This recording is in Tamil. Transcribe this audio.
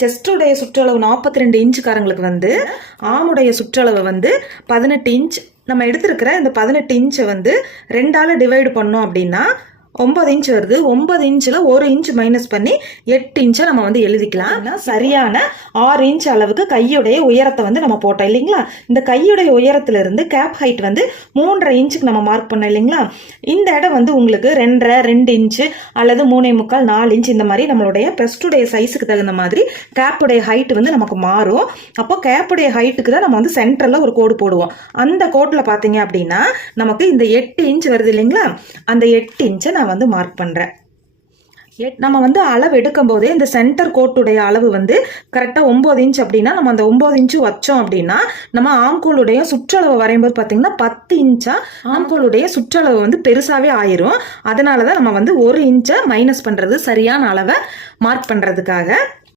செஸ்டுடைய சுற்றளவு 42 இன்ச்சுக்காரங்களுக்கு வந்து ஆமுடைய சுற்றளவு வந்து 18 இன்ச். நம்ம எடுத்திருக்கிற இந்த 18 இன்ச்சை வந்து 2ஆல் டிவைடு பண்ணோம் அப்படின்னா 9 இன்ச் வருது. 9 இன்ச்சில் 1 இன்ச் மைனஸ் பண்ணி 8 இன்ச்சை நம்ம வந்து எழுதிக்கலாம். சரியான 6 இன்ச் அளவுக்கு கையுடைய உயரத்தை வந்து நம்ம போட்டோம் இல்லைங்களா. இந்த கையுடைய உயரத்திலிருந்து கேப் ஹைட் வந்து 3.5 இன்ச்சுக்கு நம்ம மார்க் பண்ணோம் இல்லைங்களா. இந்த இடம் வந்து உங்களுக்கு 2 இன்ச்சு அல்லது 3.25 4 இன்ச் இந்த மாதிரி நம்மளுடைய பிரஸ்டுடைய சைஸுக்கு தகுந்த மாதிரி கேப்புடைய ஹைட் வந்து நமக்கு மாறும். அப்போ கேப்புடைய ஹைட்டுக்கு தான் நம்ம வந்து சென்டரில் ஒரு கோடு போடுவோம். அந்த கோட்டில் பார்த்தீங்க அப்படின்னா நமக்கு இந்த 8 இன்ச் வருது இல்லைங்களா. அந்த 8 இன்ச்சை நான் வந்து மார்க் பண்றேன். நம்ம வந்து அளவு எடுக்கும் போதே இந்த சென்டர் கோட்டுடைய அளவு வந்து கரெக்டா 9 இன்ச் அப்படின்னா நம்ம அந்த 9 இன்ச்சு வச்சோம் அப்படின்னா நம்ம ஆம்கோலுடைய சுற்றளவு வரையும்போது பார்த்தீங்கன்னா 10 இன்ச்சா ஆம்கோலுடைய சுற்றளவு வந்து பெருசாவே ஆயிரும். அதனாலதான் நம்ம வந்து 1 இன்ச்சை மைனஸ் பண்றது சரியான அளவை மார்க் பண்றதுக்காக.